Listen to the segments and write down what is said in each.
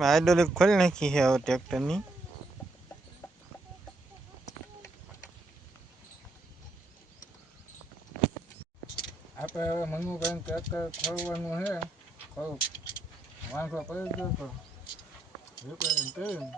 Hydraulic ખોલી નાખી છે હવે ટ્રેક્ટરની. આપણે હવે મનુભાઈ ટ્રેક્ટર ખોલવાનું છે. થોડુંક વાંધો પડી ગયો તો રિપેરિંગ કરીને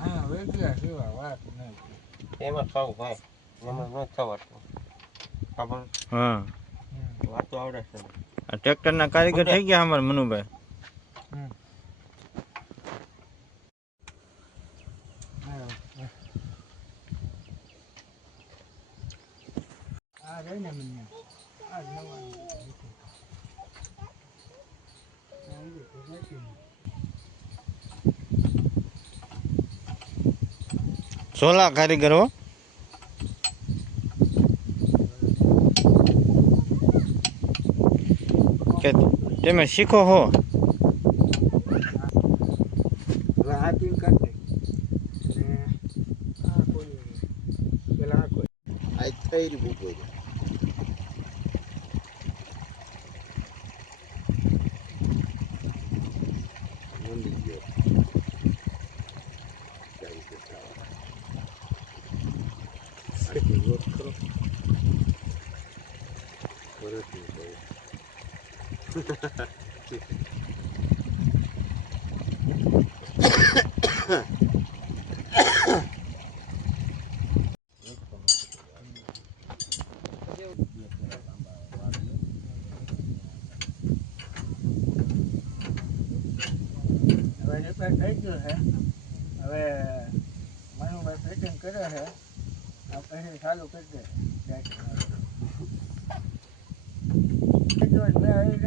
હા વેચ્યા સિવાય વાત નહીં. એમાં થવું ભાઈ, એમાં ન થવાતું ખબર. હા વાતો આવડે છે. આ ટ્રેક્ટરના કારીગર થઈ ગયા અમારા મનુભાઈ. આ રહી ને મને આ નવા સોલા કારીગર હો. કે તમે શીખો હો. આ પિન કાઢ દે ને આ કોઈ પેલા આ કોઈ આ થઈ રહ્યું કોઈ મંડી ગયો. રોજ કરો પરત નહીં હવે રિપેર થઈ ગયો છે. હવે મનુભાઈ ફિટિંગ કરે છે. આ પછી ચાલુ કરી દે મેં આવી